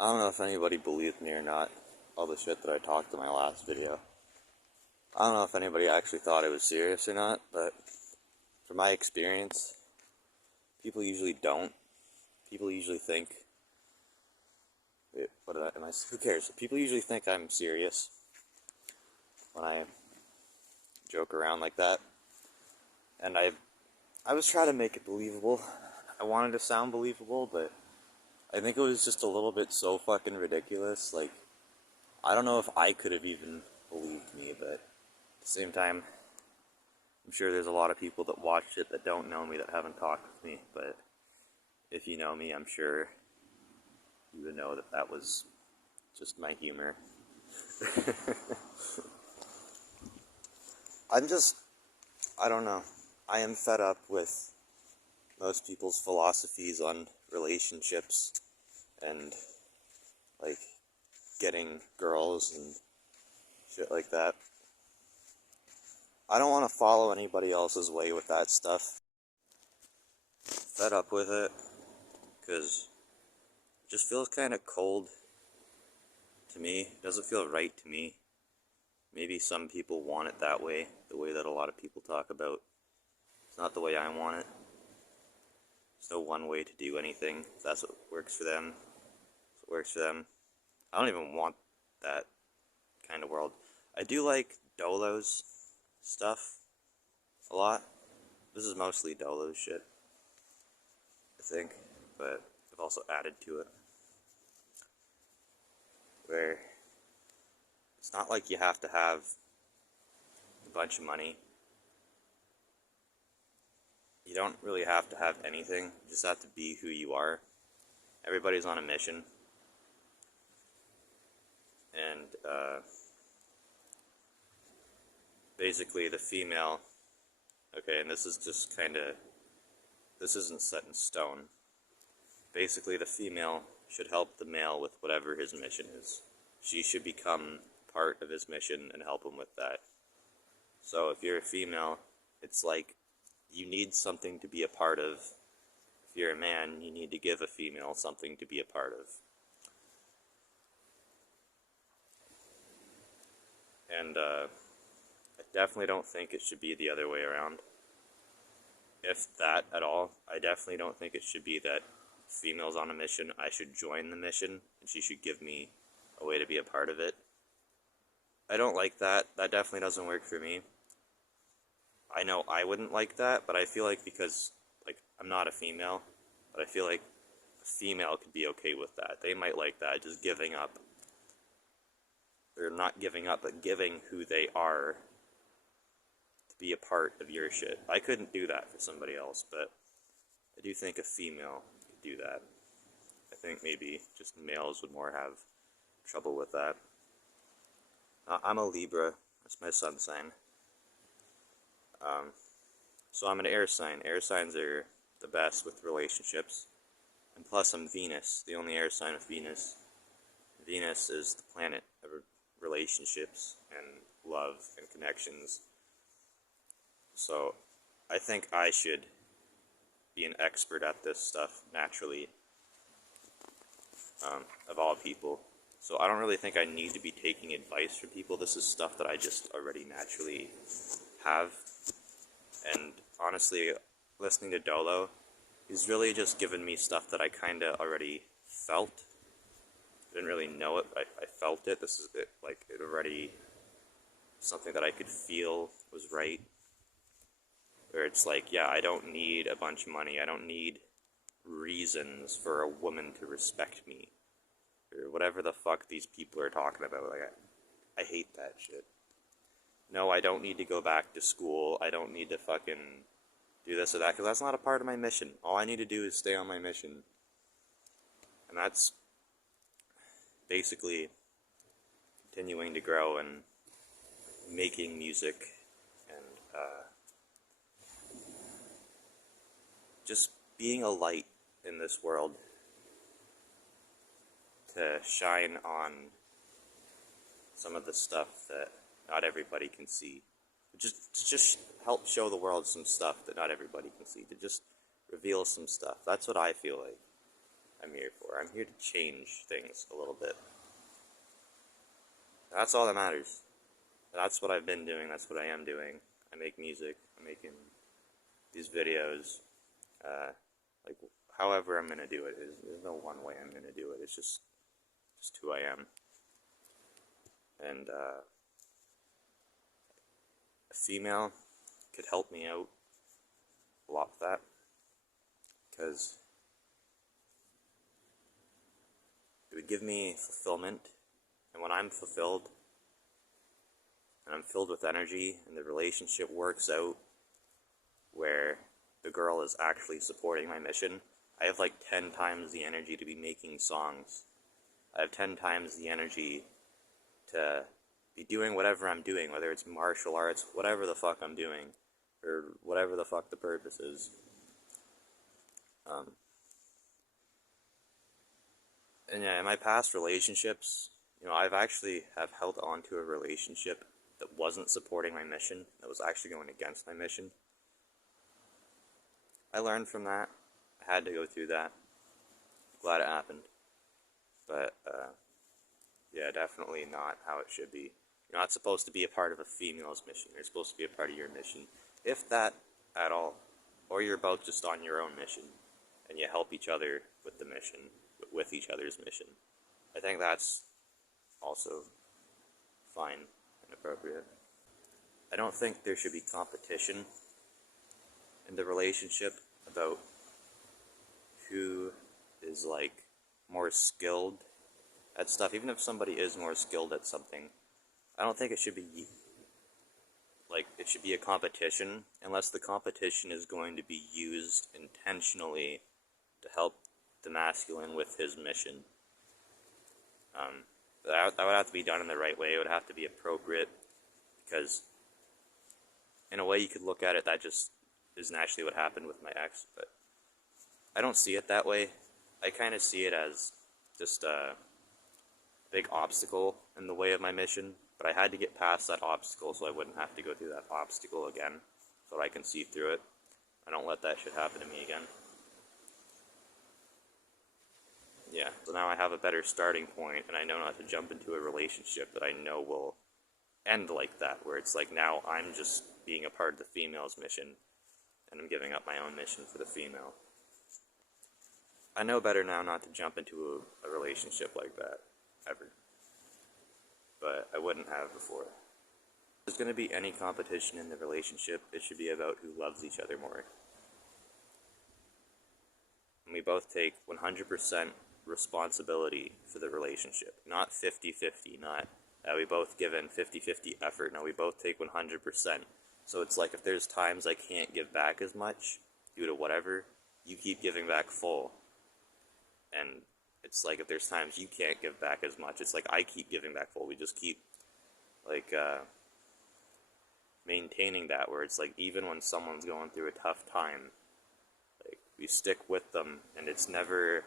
I don't know if anybody believed me or not, all the shit that I talked in my last video. I don't know if anybody actually thought it was serious or not, but from my experience, people usually don't. People usually think, wait, who cares? People usually think I'm serious when I joke around like that. And I was trying to make it believable. I wanted to sound believable, but I think it was just a little bit so fucking ridiculous. Like, I don't know if I could have even believed me, but at the same time, I'm sure there's a lot of people that watch it that don't know me, that haven't talked with me, but if you know me, I'm sure you would know that that was just my humor. I don't know. I am fed up with most people's philosophies on relationships and, like, getting girls and shit like that. I don't want to follow anybody else's way with that stuff. Fed up with it, because it just feels kind of cold to me. It doesn't feel right to me. Maybe some people want it that way, the way that a lot of people talk about. It's not the way I want it. There's no one way to do anything. If that's what works for them, if it works for them. I don't even want that kind of world. I do like Dolo's stuff a lot. This is mostly Dolo's shit, I think, but I've also added to it, where it's not like you have to have a bunch of money. You don't really have to have anything. You just have to be who you are. Everybody's on a mission. And basically the female, okay, and this is just kind of, this isn't set in stone. Basically the female should help the male with whatever his mission is. She should become part of his mission and help him with that. So if you're a female, it's like you need something to be a part of. If you're a man, you need to give a female something to be a part of. And I definitely don't think it should be the other way around. If that at all, I definitely don't think it should be that female's on a mission, I should join the mission, and she should give me a way to be a part of it. I don't like that. That definitely doesn't work for me. I know I wouldn't like that, but I feel like because, like, I'm not a female, but I feel like a female could be okay with that. They might like that, just giving up. Or not giving up, but giving who they are to be a part of your shit. I couldn't do that for somebody else, but I do think a female could do that. I think maybe just males would more have trouble with that. I'm a Libra. That's my sun sign. So I'm an air sign. Air signs are the best with relationships. And plus I'm Venus, the only air sign with Venus. Venus is the planet of relationships and love and connections. So I think I should be an expert at this stuff naturally, of all people. So I don't really think I need to be taking advice from people. This is stuff that I just already naturally have. And honestly, listening to Dolo, he's really just given me stuff that I kinda already felt. I didn't really know it, but I felt it. This is it, like, it already, something that I could feel was right. Where it's like, yeah, I don't need a bunch of money. I don't need reasons for a woman to respect me. Or whatever the fuck these people are talking about. Like, I hate that shit. No, I don't need to go back to school. I don't need to fucking do this or that, because that's not a part of my mission. All I need to do is stay on my mission. And that's basically continuing to grow and making music and just being a light in this world to shine on some of the stuff that not everybody can see. To just help show the world some stuff that not everybody can see. To just reveal some stuff. That's what I feel like. I'm here for. I'm here to change things a little bit. That's all that matters. That's what I've been doing. That's what I am doing. I make music. I'm making these videos. Like, however I'm going to do it. There's no one way I'm going to do it. It's just who I am. And a female could help me out a lot with that. Because it would give me fulfillment. And when I'm fulfilled, and I'm filled with energy, and the relationship works out where the girl is actually supporting my mission, I have like 10 times the energy to be making songs. I have 10 times the energy to be doing whatever I'm doing, whether it's martial arts, whatever the fuck I'm doing, or whatever the fuck the purpose is. And yeah, in my past relationships, I've actually have held on to a relationship that wasn't supporting my mission, that was actually going against my mission. I learned from that. I had to go through that. Glad it happened. But, yeah, definitely not how it should be. You're not supposed to be a part of a female's mission. You're supposed to be a part of your mission. If that at all. Or you're both just on your own mission. And you help each other with the mission, with each other's mission. I think that's also fine and appropriate. I don't think there should be competition in the relationship about who is like more skilled at stuff. Even if somebody is more skilled at something, I don't think it should be like it should be a competition unless the competition is going to be used intentionally to help the masculine with his mission. That would have to be done in the right way. It would have to be appropriate, because in a way you could look at it, that just isn't actually what happened with my ex, but I don't see it that way. I kind of see it as just a big obstacle in the way of my mission, but I had to get past that obstacle so I wouldn't have to go through that obstacle again, so that I can see through it. I don't let that shit happen to me again. Yeah, so now I have a better starting point, and I know not to jump into a relationship that I know will end like that, where it's like now I'm just being a part of the female's mission, and I'm giving up my own mission for the female. I know better now not to jump into a relationship like that, ever. But I wouldn't have before. If there's going to be any competition in the relationship, it should be about who loves each other more. And we both take 100% responsibility for the relationship. Not 50-50, not that we both give in 50-50 effort. No, we both take 100%. So it's like if there's times I can't give back as much due to whatever, you keep giving back full. And it's like if there's times you can't give back as much, it's like I keep giving back full. We just keep like maintaining that, where it's like even when someone's going through a tough time, like we stick with them, and it's never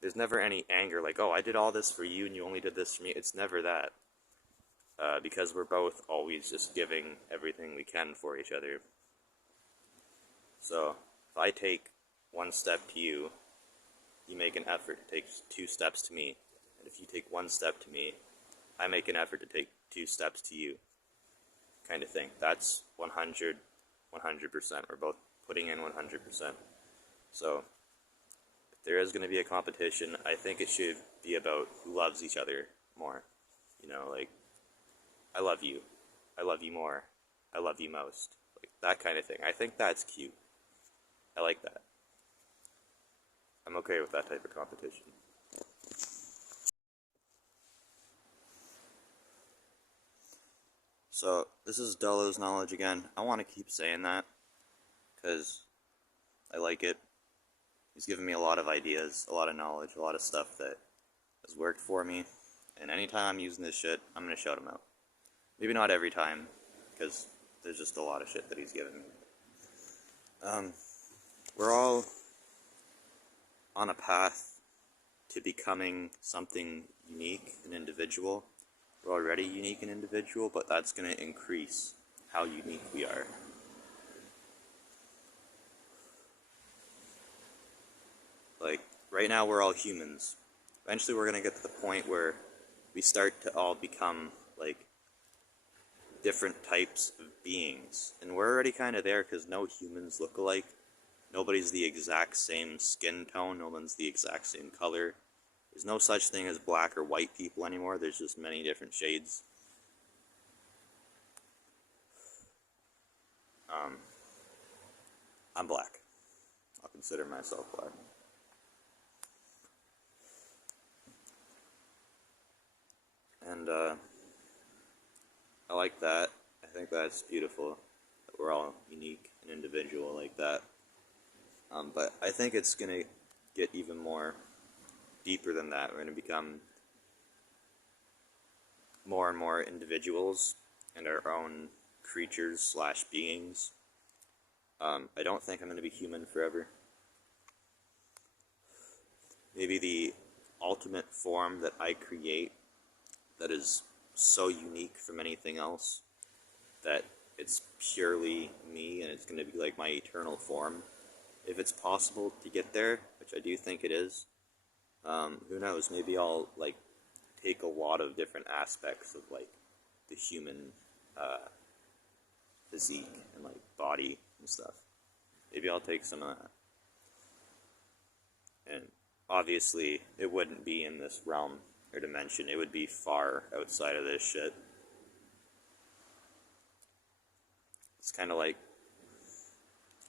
there's never any anger like, oh, I did all this for you and you only did this for me. It's never that, because we're both always just giving everything we can for each other. So if I take one step to you, you make an effort to take 2 steps to me. And if you take 1 step to me, I make an effort to take 2 steps to you. Kind of thing. That's 100%. We're both putting in 100%. So if there is going to be a competition, I think it should be about who loves each other more. Like, I love you more, I love you most. Like, that kind of thing. I think that's cute. I like that. I'm okay with that type of competition. So, this is Delo's knowledge again. I want to keep saying that, because I like it. He's given me a lot of ideas, a lot of knowledge, a lot of stuff that has worked for me. And anytime I'm using this shit, I'm going to shout him out. Maybe not every time, because there's just a lot of shit that he's given me. We're all on a path to becoming something unique and individual. We're already unique and individual, but that's going to increase how unique we are. Like, right now we're all humans. Eventually we're going to get to the point where we start to all become, like, different types of beings. And we're already kind of there because no humans look alike. Nobody's the exact same skin tone. No one's the exact same color. There's no such thing as black or white people anymore. There's just many different shades. I'm black. I'll consider myself black. And I like that. I think that's beautiful, that we're all unique and individual like that. But I think it's going to get even more deeper than that. We're going to become more and more individuals and our own creatures slash beings. I don't think I'm going to be human forever. Maybe the ultimate form that I create that is so unique from anything else that it's purely me and it's going to be like my eternal form. If it's possible to get there, which I do think it is, who knows, maybe I'll, like, take a lot of different aspects of, like, the human physique and, like, body and stuff. Maybe I'll take some of that. And obviously, it wouldn't be in this realm or dimension. It would be far outside of this shit. It's kind of like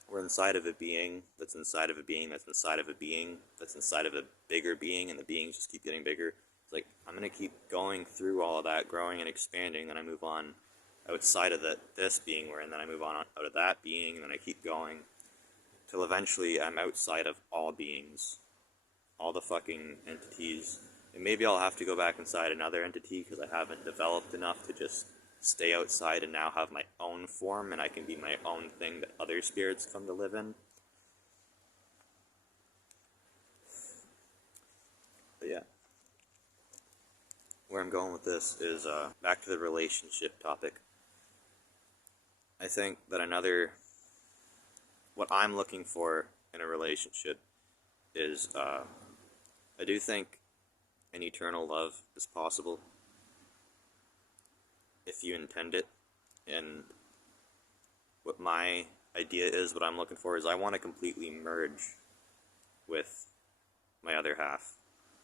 we're inside of a being that's inside of a being that's inside of a being that's inside of a bigger being, and the beings just keep getting bigger. It's like, I'm going to keep going through all of that, growing and expanding, then I move on outside of this being we're in, then I move on out of that being, and then I keep going till eventually I'm outside of all beings, all the fucking entities. And maybe I'll have to go back inside another entity because I haven't developed enough to just stay outside and now have my own form, and I can be my own thing that other spirits come to live in. But yeah. Where I'm going with this is back to the relationship topic. I think that what I'm looking for in a relationship is, I do think an eternal love is possible if you intend it. And what my idea is, what I'm looking for, is I want to completely merge with my other half,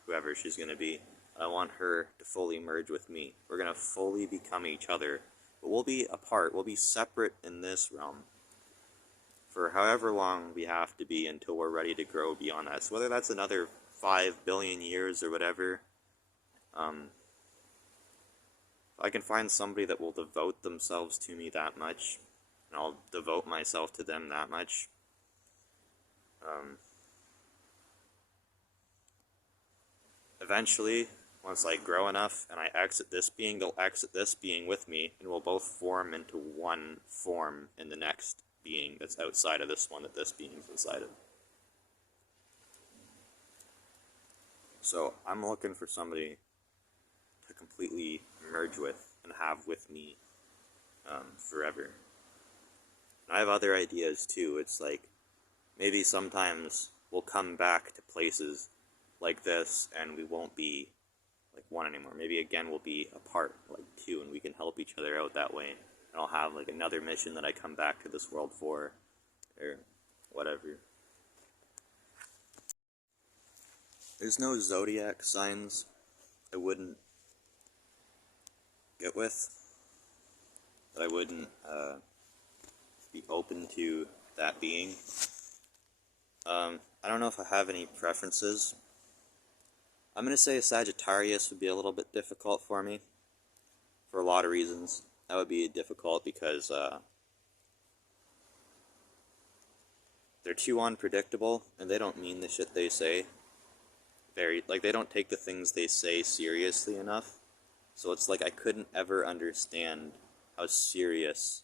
whoever she's going to be. I want her to fully merge with me. We're going to fully become each other, but we'll be apart, we'll be separate in this realm for however long we have to be until we're ready to grow beyond that. So whether that's another 5 billion years or whatever, I can find somebody that will devote themselves to me that much, and I'll devote myself to them that much. Eventually, once I grow enough and I exit this being, they'll exit this being with me, and we'll both form into one form in the next being that's outside of this one that this being's inside of. So I'm looking for somebody to completely merge with and have with me forever. And I have other ideas too. It's like, maybe sometimes we'll come back to places like this and we won't be like one anymore. Maybe again we'll be apart, like two, and we can help each other out that way. And I'll have like another mission that I come back to this world for, or whatever. There's no zodiac signs I wouldn't get with, that I wouldn't be open to that being. I don't know if I have any preferences. I'm going to say a Sagittarius would be a little bit difficult for me, for a lot of reasons. That would be difficult because they're too unpredictable, and they don't mean the shit they say. They don't take the things they say seriously enough. So it's like I couldn't ever understand how serious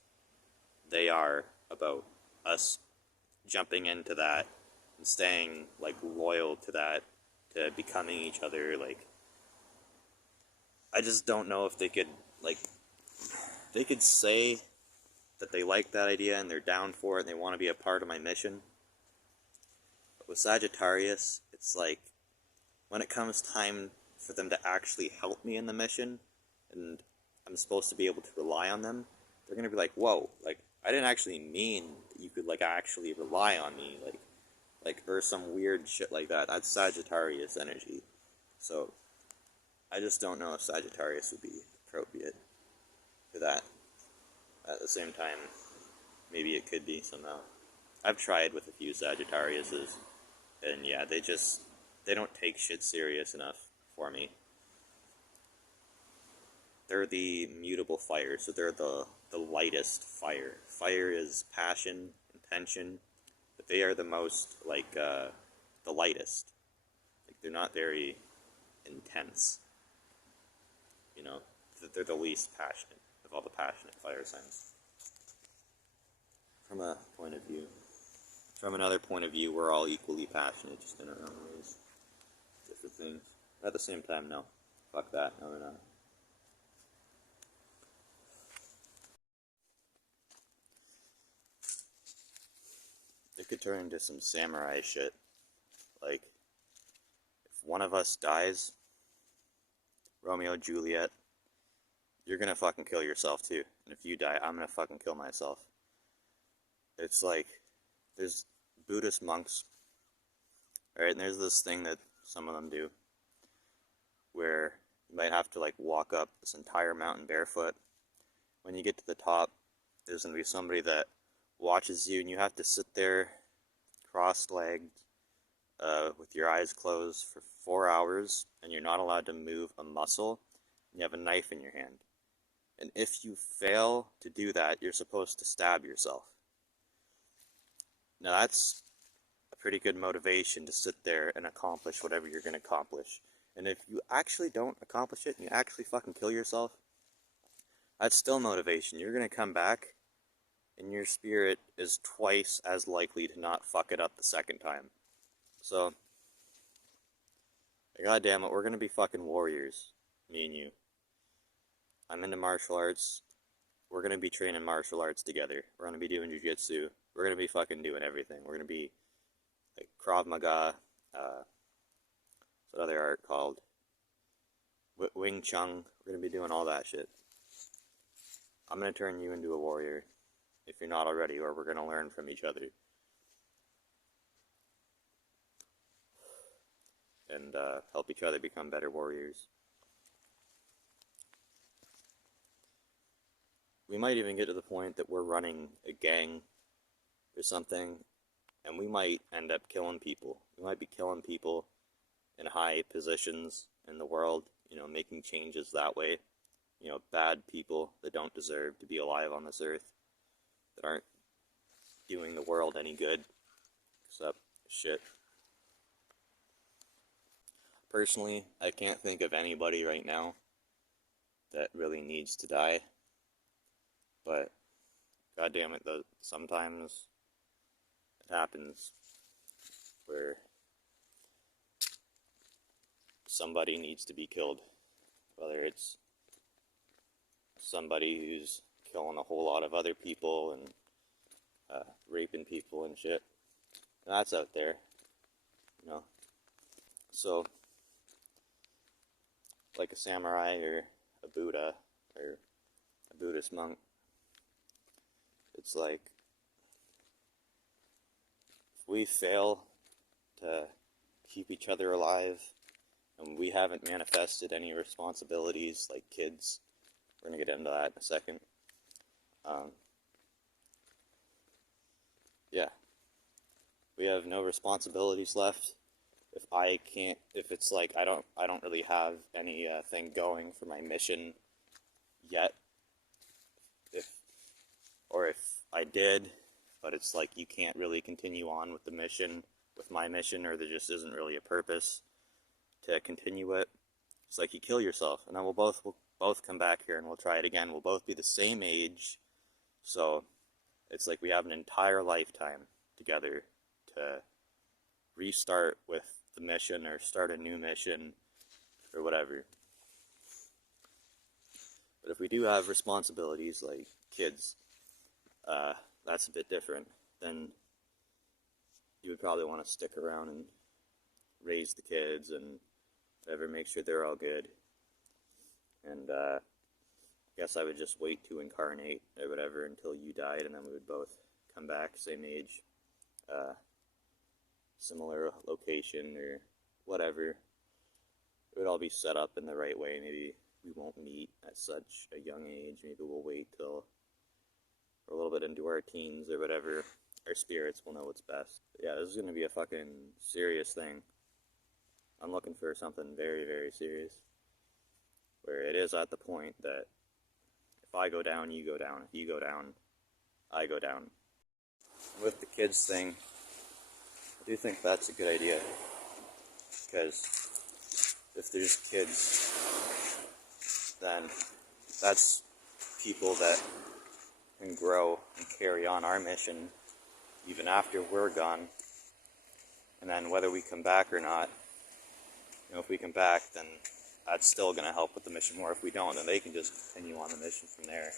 they are about us jumping into that and staying, like, loyal to that, to becoming each other. Like, I just don't know if they could, like, they could say that they like that idea and they're down for it and they want to be a part of my mission. But with Sagittarius, it's like, when it comes time for them to actually help me in the mission, and I'm supposed to be able to rely on them, they're gonna be like, whoa, like, I didn't actually mean that you could, like, actually rely on me, or some weird shit like that. That's Sagittarius energy. So, I just don't know if Sagittarius would be appropriate for that. At the same time, maybe it could be somehow. I've tried with a few Sagittariuses, and yeah, they don't take shit serious enough for me. They're the mutable fire, so they're the lightest fire. Fire is passion and tension, but they are the most, the lightest. Like, they're not very intense. You know, they're the least passionate of all the passionate fire signs. From a point of view. From another point of view, we're all equally passionate, just in our own ways. Different things. At the same time, no. Fuck that. No, we're not. It could turn into some samurai shit. Like, if one of us dies, Romeo, Juliet, you're gonna fucking kill yourself too. And if you die, I'm gonna fucking kill myself. It's like, there's Buddhist monks, right? And there's this thing that some of them do, where you might have to, like, walk up this entire mountain barefoot. When you get to the top, there's gonna be somebody that watches you, and you have to sit there cross-legged with your eyes closed for 4 hours, and you're not allowed to move a muscle, and you have a knife in your hand. And if you fail to do that, you're supposed to stab yourself. Now that's a pretty good motivation to sit there and accomplish whatever you're going to accomplish. And if you actually don't accomplish it and you actually fucking kill yourself, that's still motivation. You're going to come back, and your spirit is twice as likely to not fuck it up the second time. So, god damn it, we're going to be fucking warriors, me and you. I'm into martial arts. We're going to be training martial arts together. We're going to be doing jiu-jitsu. We're going to be fucking doing everything. We're going to be, like, Krav Maga, what's that other art called? Wing Chun. We're going to be doing all that shit. I'm going to turn you into a warrior, if you're not already, or we're going to learn from each other. And help each other become better warriors. We might even get to the point that we're running a gang or something, and we might end up killing people. We might be killing people in high positions in the world, you know, making changes that way. You know, bad people that don't deserve to be alive on this earth, that aren't doing the world any good, except shit. Personally, I can't think of anybody right now that really needs to die. But, god damn it, though, sometimes it happens where somebody needs to be killed. Whether it's somebody who's killing a whole lot of other people and raping people and shit. That's out there, you know. So, like a samurai or a Buddha or a Buddhist monk, it's like, if we fail to keep each other alive and we haven't manifested any responsibilities like kids, we're going to get into that in a second. Yeah. We have no responsibilities left. If it's like I don't really have any thing going for my mission yet. If I did, but it's like you can't really continue on with the mission, with my mission, or there just isn't really a purpose to continue it. It's like you kill yourself, and then we'll both come back here and we'll try it again. We'll both be the same age, so it's like we have an entire lifetime together to restart with the mission or start a new mission or whatever. But if we do have responsibilities like kids, that's a bit different. Then you would probably want to stick around and raise the kids and whatever, make sure they're all good. And I guess I would just wait to incarnate or whatever until you died, and then we would both come back, same age, similar location or whatever. It would all be set up in the right way. Maybe we won't meet at such a young age. Maybe we'll wait till we're a little bit into our teens or whatever. Our spirits will know what's best. But yeah, this is going to be a fucking serious thing. I'm looking for something very, very serious. Where it is at the point that if I go down, you go down. If you go down, I go down. With the kids thing, I do think that's a good idea. Because if there's kids, then that's people that can grow and carry on our mission even after we're gone. And then whether we come back or not, if we come back, then that's still going to help with the mission more. If we don't, then they can just continue on the mission from there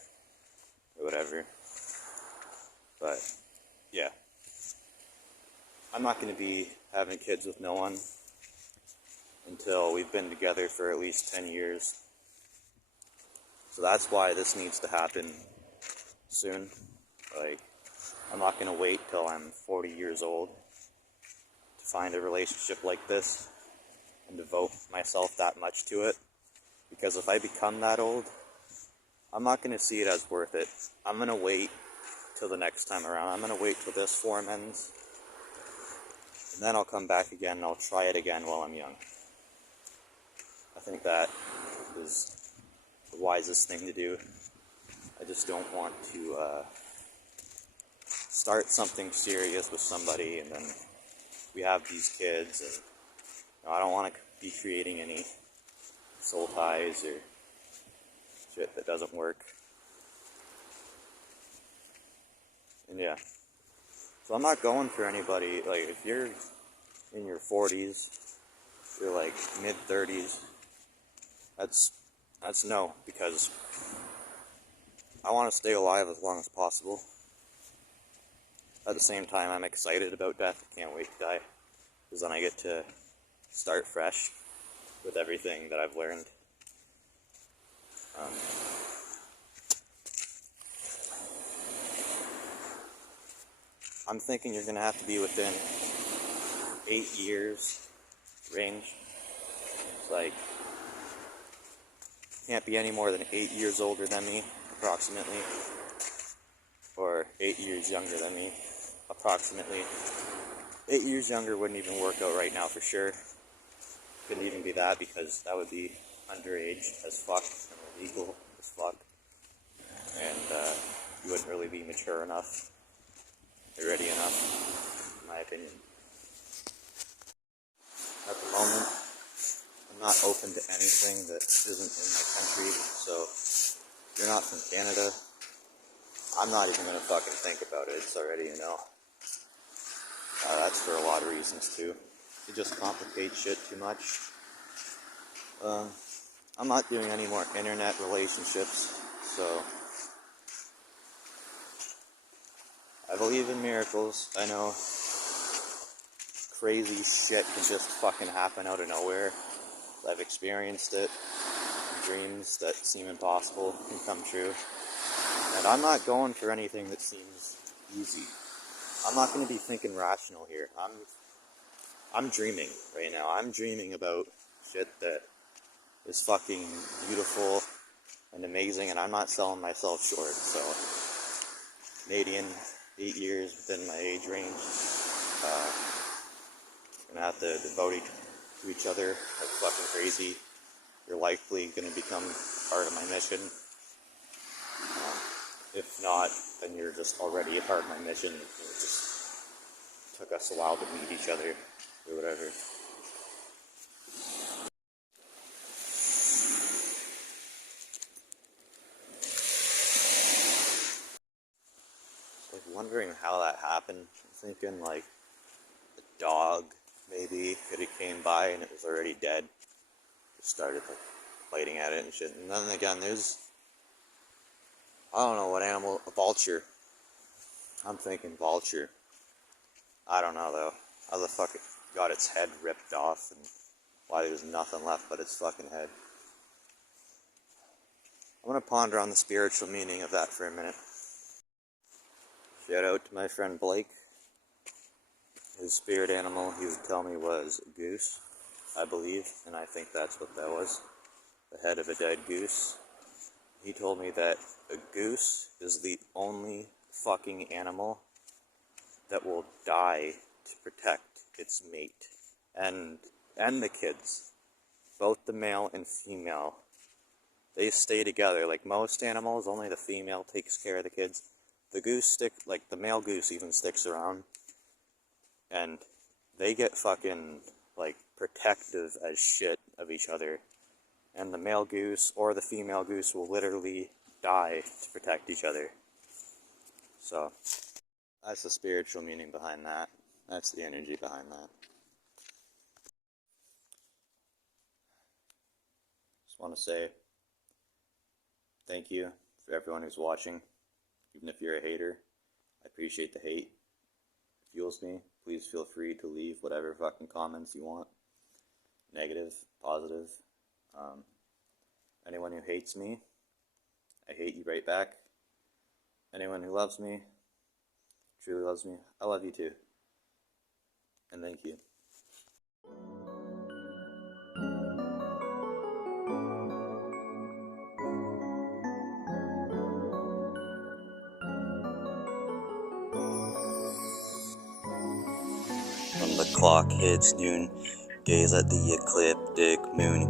or whatever. But yeah, I'm not going to be having kids with no one until we've been together for at least 10 years. So that's why this needs to happen soon. Like, I'm not going to wait till I'm 40 years old to find a relationship like this and devote myself that much to it. Because if I become that old, I'm not going to see it as worth it. I'm going to wait till the next time around. I'm going to wait till this form ends. And then I'll come back again and I'll try it again while I'm young. I think that is the wisest thing to do. I just don't want to start something serious with somebody and then we have these kids and I don't want to be creating any soul ties or shit that doesn't work. And yeah. So I'm not going for anybody, like if you're in your 40s, you're like mid-30s, that's no, because I want to stay alive as long as possible. At the same time, I'm excited about death. I can't wait to die, because then I get to start fresh with everything that I've learned. I'm thinking you're going to have to be within 8 years range. It's like, can't be any more than 8 years older than me, approximately. Or 8 years younger than me, approximately. 8 years younger wouldn't even work out right now for sure. Couldn't even be that because that would be underage as fuck and illegal as fuck. And you wouldn't really be mature enough, or ready enough, in my opinion. At the moment, I'm not open to anything that isn't in my country, so if you're not from Canada, I'm not even going to fucking think about it. It's already, that's for a lot of reasons too. It just complicates shit too much. I'm not doing any more internet relationships, so I believe in miracles. I know crazy shit can just fucking happen out of nowhere. I've experienced it. Dreams that seem impossible can come true. And I'm not going for anything that seems easy. I'm not going to be thinking rational here. I'm dreaming right now. I'm dreaming about shit that is fucking beautiful and amazing, and I'm not selling myself short. So, Canadian, 8 years within my age range. Gonna have to devote to each other like fucking crazy. You're likely gonna become part of my mission. If not, then you're just already a part of my mission. It just took us a while to meet each other, or whatever. Like wondering how that happened. I'm thinking like a dog maybe could have came by and it was already dead. Just started like biting at it and shit. And then again, there's, I don't know what animal, a vulture. I'm thinking vulture. I don't know though. How the fuck got its head ripped off and why there's nothing left but its fucking head. I'm gonna ponder on the spiritual meaning of that for a minute. Shout out to my friend Blake. His spirit animal, he would tell me, was a goose, I believe, and I think that's what that was. The head of a dead goose. He told me that a goose is the only fucking animal that will die to protect its mate and the kids. Both the male and female. They stay together. Like most animals, only the female takes care of the kids. The goose the male goose even sticks around. And they get fucking, like, protective as shit of each other. And the male goose or the female goose will literally die to protect each other. So, that's the spiritual meaning behind that. That's the energy behind that. Just want to say thank you for everyone who's watching. Even if you're a hater, I appreciate the hate. It fuels me. Please feel free to leave whatever fucking comments you want. Negative, positive. Anyone who hates me, I hate you right back. Anyone who loves me, truly loves me, I love you too. And thank you. When the clock hits noon, gaze at the ecliptic moon,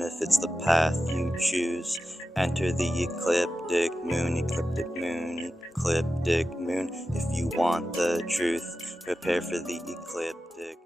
if it's the path you choose. Enter the ecliptic moon, if you want the truth, prepare for the ecliptic.